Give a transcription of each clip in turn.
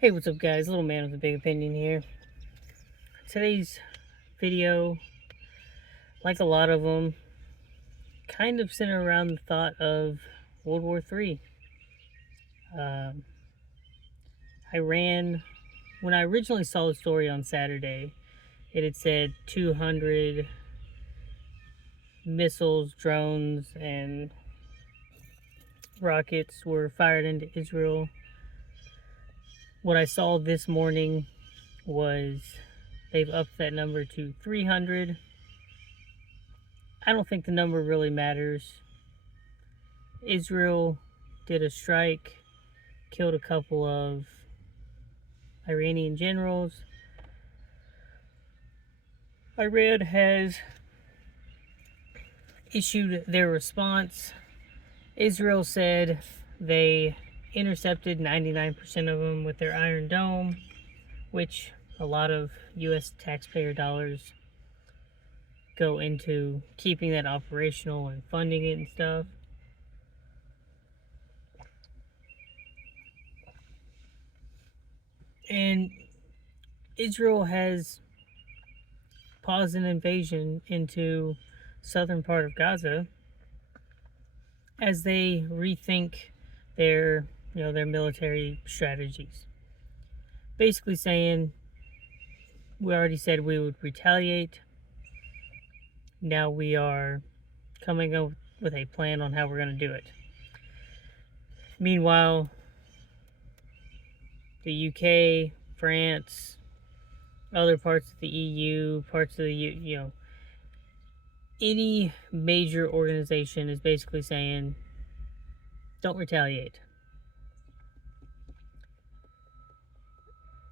Hey, what's up guys? Little man with a big opinion here. Today's video, like a lot of them, kind of center around the thought of World War III. Um, when I originally saw the story on Saturday, it had said 200 missiles, drones, and rockets were fired into Israel. What I saw this morning was they've upped that number to 300. I don't think the number really matters. Israel did a strike, killed a couple of Iranian generals. Iran has issued their response. Israel said they intercepted 99% of them with their Iron Dome, which a lot of U.S. taxpayer dollars go into keeping that operational and funding it and stuff. And Israel has paused an invasion into southern part of Gaza as they rethink their military strategies. Basically saying, we already said we would retaliate. Now we are coming up with a plan on how we're going to do it. Meanwhile, the UK, France, other parts of the EU, parts of the any major organization is basically saying, don't retaliate.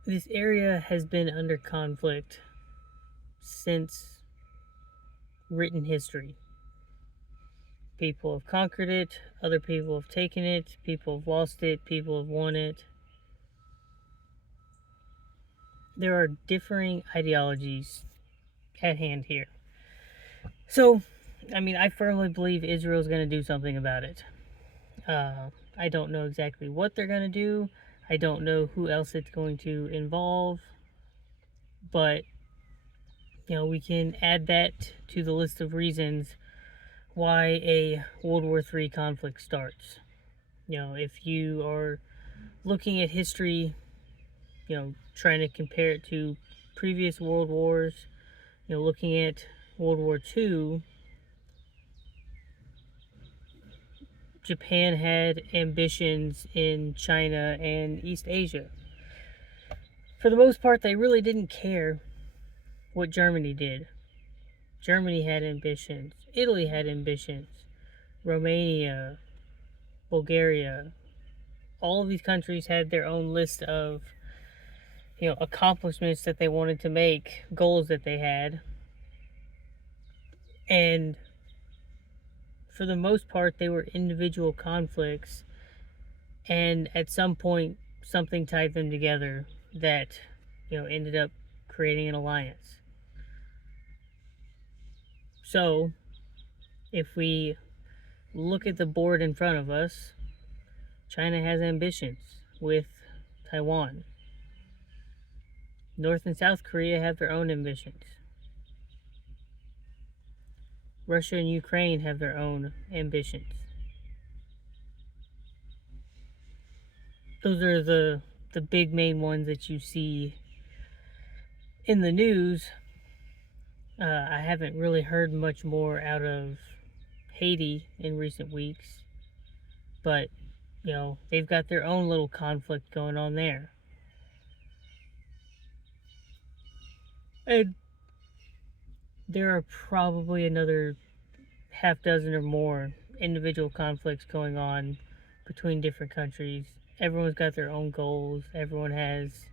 This area has been under conflict since written history. People have conquered it, other people have taken it, people have lost it, people have won it. There are differing ideologies at hand here. So, I firmly believe Israel is going to do something about it. I don't know exactly what they're going to do. I don't know who else it's going to involve. But, we can add that to the list of reasons why a World War III conflict starts. If you are looking at history, trying to compare it to previous world wars, looking at World War II, Japan had ambitions in China and East Asia. For the most part, they really didn't care what Germany did. Germany had ambitions. Italy had ambitions. Romania, Bulgaria, all of these countries had their own list of accomplishments that they wanted to make, goals that they had. And for the most part, they were individual conflicts. And at some point, something tied them together that, ended up creating an alliance. So, if we look at the board in front of us, China has ambitions with Taiwan. North and South Korea have their own ambitions. Russia and Ukraine have their own ambitions. Those are the big main ones that you see in the news. I haven't really heard much more out of Haiti in recent weeks, but they've got their own little conflict going on there. And there are probably another half dozen or more individual conflicts going on between different countries. Everyone's got their own goals. Everyone has,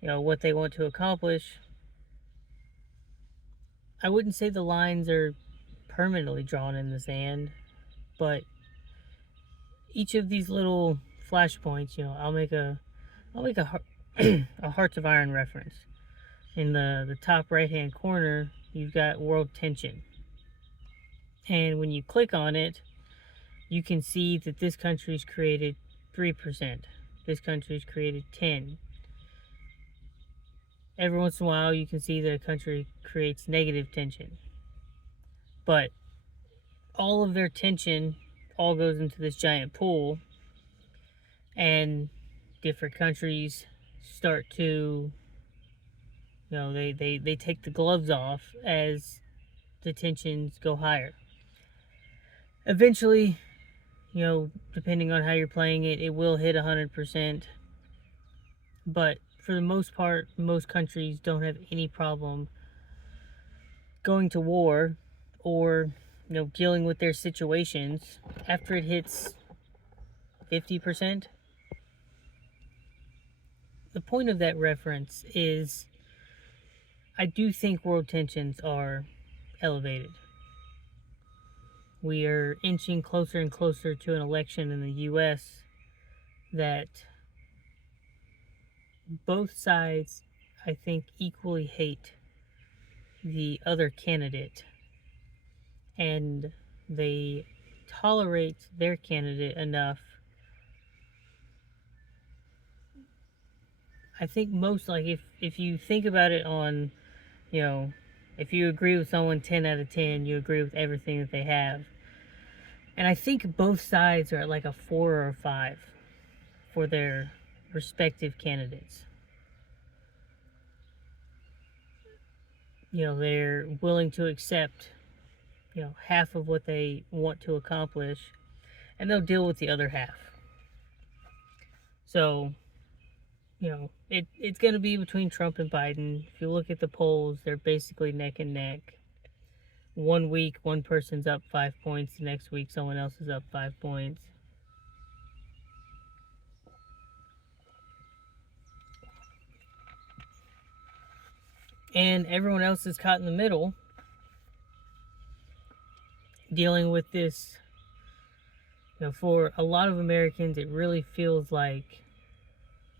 what they want to accomplish. I wouldn't say the lines are permanently drawn in the sand, but each of these little flashpoints, I'll make a a Hearts of Iron reference. In the top right hand corner, you've got world tension. And when you click on it, you can see that this country's created 3%. This country's created 10. every once in a while you can see that a country creates negative tension. But all of their tension all goes into this giant pool, and different countries start to, they take the gloves off as the tensions go higher. Eventually, depending on how you're playing it, it will hit 100%. But for the most part, most countries don't have any problem going to war or, dealing with their situations after it hits 50%. The point of that reference is I do think world tensions are elevated. We are inching closer and closer to an election in the US that both sides, I think, equally hate the other candidate, and they tolerate their candidate enough. I think most, like, if you think about it on, if you agree with someone 10 out of 10, you agree with everything that they have. And I think both sides are at like a 4 or a 5 for their respective candidates. They're willing to accept, half of what they want to accomplish, and they'll deal with the other half. So, it's going to be between Trump and Biden. If you look at the polls, they're basically neck and neck. One week, one person's up 5 points. The next week, someone else is up 5 points. And everyone else is caught in the middle, dealing with this. For a lot of Americans, it really feels like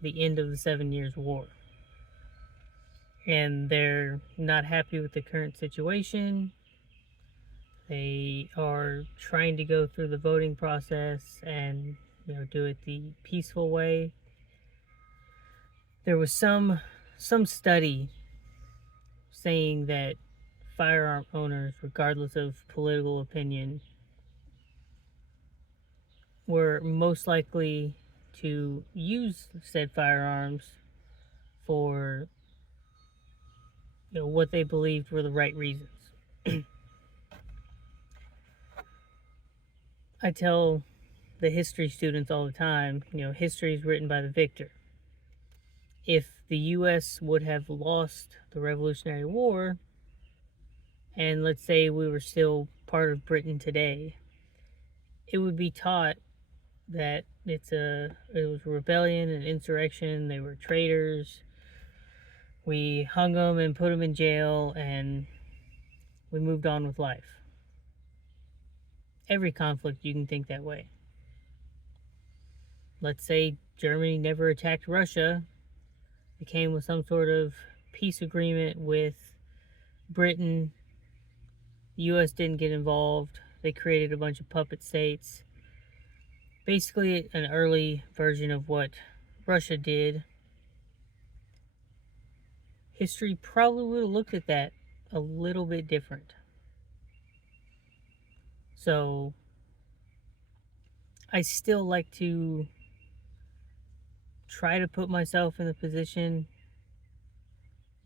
the end of the 7 Years' War. And they're not happy with the current situation. They are trying to go through the voting process and, do it the peaceful way. There was some study saying that firearm owners, regardless of political opinion, were most likely to use said firearms for, what they believed were the right reasons. I tell the history students all the time, history is written by the victor. If the U.S. would have lost the Revolutionary War, and let's say we were still part of Britain today, it would be taught that it was a rebellion, an insurrection, they were traitors. We hung them and put them in jail, and we moved on with life. Every conflict, you can think that way. Let's say Germany never attacked Russia. They came with some sort of peace agreement with Britain. The U.S. didn't get involved. They created a bunch of puppet states. Basically, an early version of what Russia did. History probably would have looked at that a little bit different. So, I still like to try to put myself in the position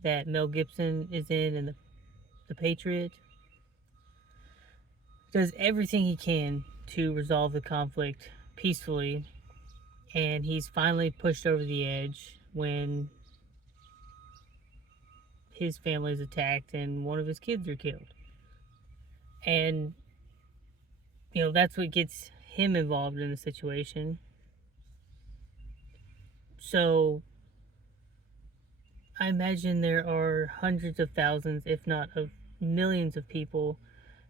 that Mel Gibson is in The Patriot. Does everything he can to resolve the conflict peacefully, and he's finally pushed over the edge when his family is attacked and one of his kids are killed. And, that's what gets him involved in the situation. So, I imagine there are hundreds of thousands, if not of millions of people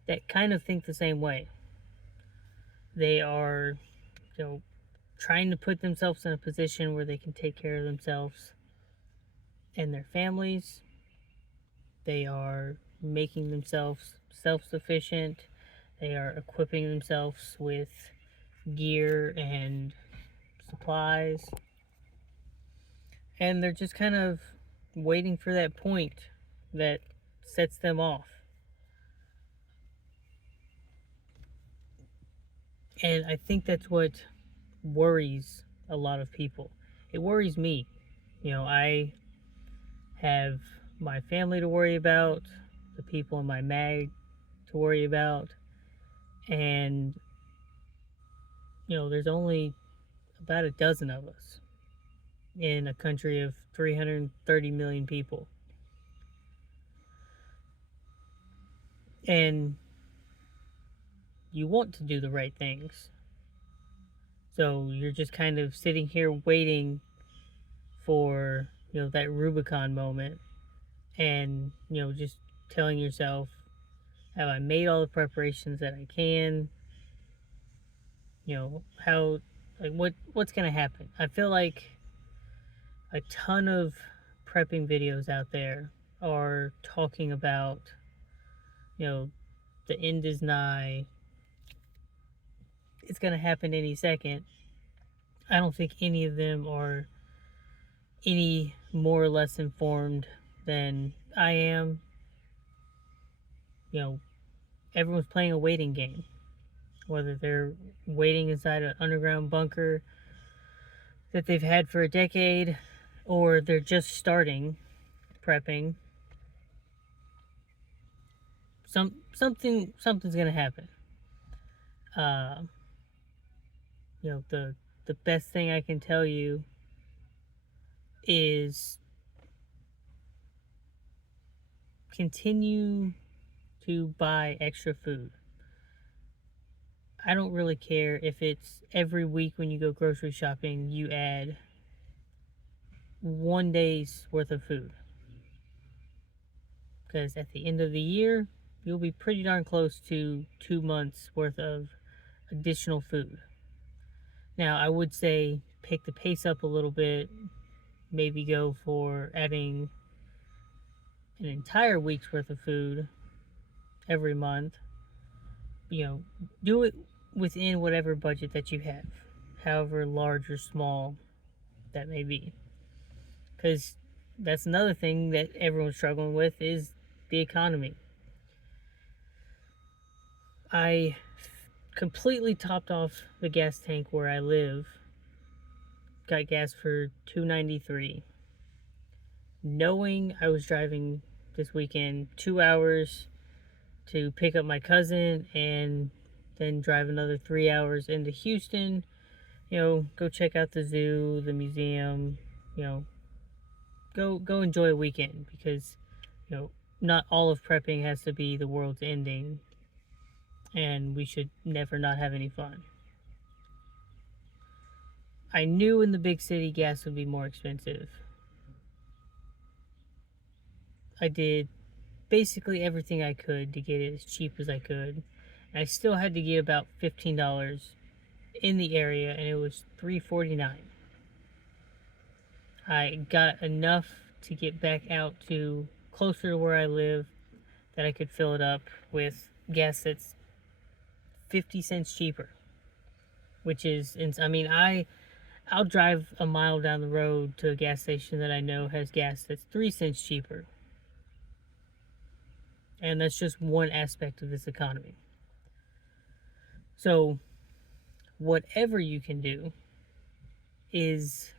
that kind of think the same way. They are, trying to put themselves in a position where they can take care of themselves and their families. They are making themselves self-sufficient. They are equipping themselves with gear and supplies. And they're just kind of, waiting for that point that sets them off. And I think that's what worries a lot of people. It worries me. I have my family to worry about, the people in my mag to worry about, and there's only about a dozen of us in a country of 330 million people. And you want to do the right things. So you're just kind of sitting here waiting for, that Rubicon moment, and, just telling yourself, have I made all the preparations that I can? How, like, what's going to happen? I feel like a ton of prepping videos out there are talking about, you know, the end is nigh. It's going to happen any second. I don't think any of them are any more or less informed than I am. Everyone's playing a waiting game, whether they're waiting inside an underground bunker that they've had for a decade, or they're just starting prepping. Something's gonna happen. Uh, the best thing I can tell you is continue to buy extra food. I don't really care if it's every week when you go grocery shopping, you add 1 day's worth of food. Because at the end of the year, you'll be pretty darn close to 2 months worth of additional food. Now, I would say pick the pace up a little bit, maybe go for adding an entire week's worth of food every month. Do it within whatever budget that you have, however large or small that may be. Because that's another thing that everyone's struggling with is the economy. I completely topped off the gas tank where I live. Got gas for $2.93. Knowing I was driving this weekend 2 hours to pick up my cousin and then drive another 3 hours into Houston, go check out the zoo, the museum, go enjoy a weekend, because not all of prepping has to be the world's ending, and we should never not have any fun. I knew in the big city gas would be more expensive. I did basically everything I could to get it as cheap as I could. And I still had to get about $15 in the area, and it was $3.49. I got enough to get back out to closer to where I live that I could fill it up with gas that's 50 cents cheaper, which is, I'll drive a mile down the road to a gas station that I know has gas that's 3 cents cheaper. And that's just one aspect of this economy. So, whatever you can do is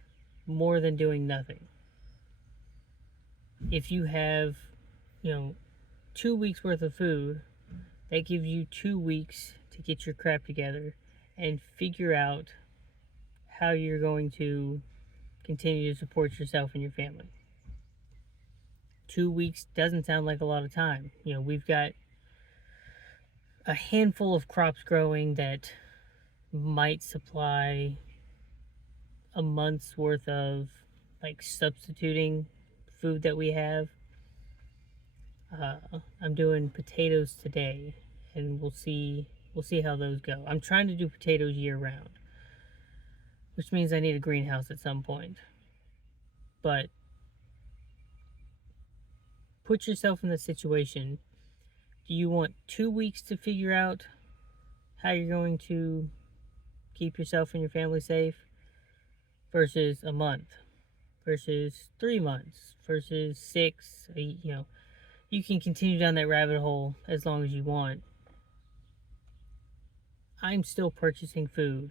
more than doing nothing. If you have, 2 weeks worth of food, that gives you 2 weeks to get your crap together and figure out how you're going to continue to support yourself and your family. 2 weeks doesn't sound like a lot of time. We've got a handful of crops growing that might supply a month's worth of, like, substituting food that we have. I'm doing potatoes today, and we'll see how those go. I'm trying to do potatoes year round, which means I need a greenhouse at some point. But put yourself in the situation. Do you want 2 weeks to figure out how you're going to keep yourself and your family safe versus a month? versus 3 months versus 6. You can continue down that rabbit hole as long as you want. I'm still purchasing food,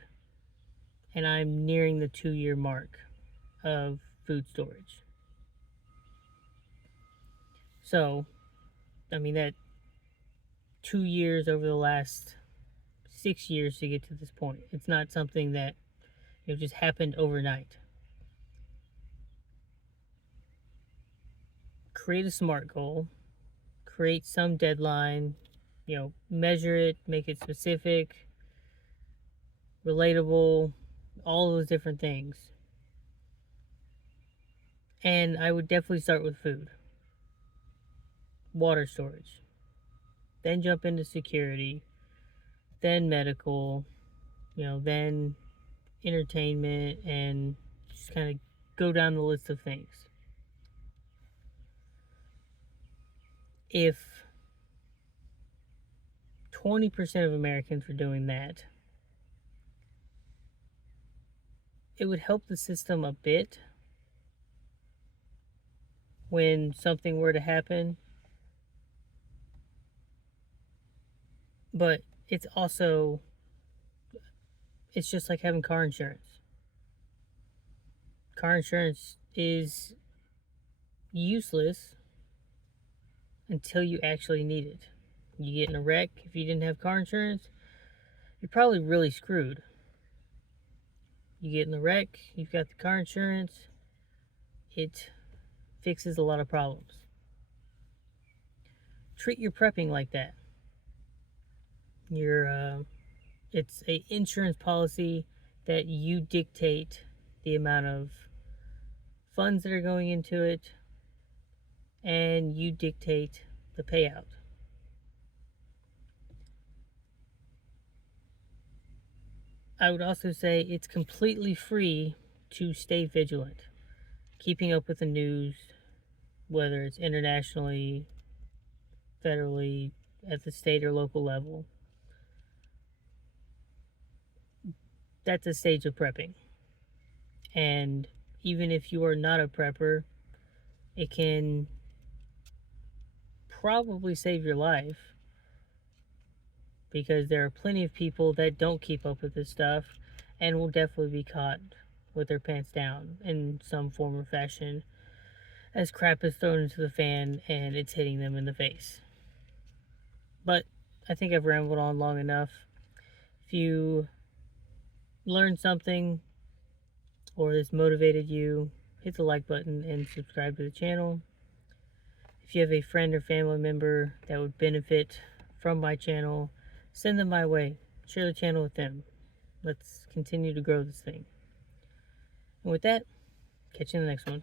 and I'm nearing the 2-year mark of food storage. So, that 2 years over the last 6 years to get to this point. It's not something that just happened overnight. Create a SMART goal, create some deadline, measure it, make it specific, relatable, all those different things. And I would definitely start with food, water storage, then jump into security, then medical, then entertainment, and just kind of go down the list of things. If 20% of Americans were doing that, it would help the system a bit when something were to happen. But it's just like having car insurance. Car insurance is useless until you actually need it. You get in a wreck, if you didn't have car insurance, you're probably really screwed. You get in the wreck, you've got the car insurance, it fixes a lot of problems. Treat your prepping like that. It's a insurance policy that you dictate the amount of funds that are going into it, and you dictate the payout. I would also say it's completely free to stay vigilant, keeping up with the news, whether it's internationally, federally, at the state or local level. That's a stage of prepping. And even if you are not a prepper, it can probably save your life, because there are plenty of people that don't keep up with this stuff and will definitely be caught with their pants down in some form or fashion as crap is thrown into the fan and it's hitting them in the face. But I think I've rambled on long enough. If you learned something or this motivated you, hit the like button and subscribe to the channel. If you have a friend or family member that would benefit from my channel, send them my way. Share the channel with them. Let's continue to grow this thing. And with that, catch you in the next one.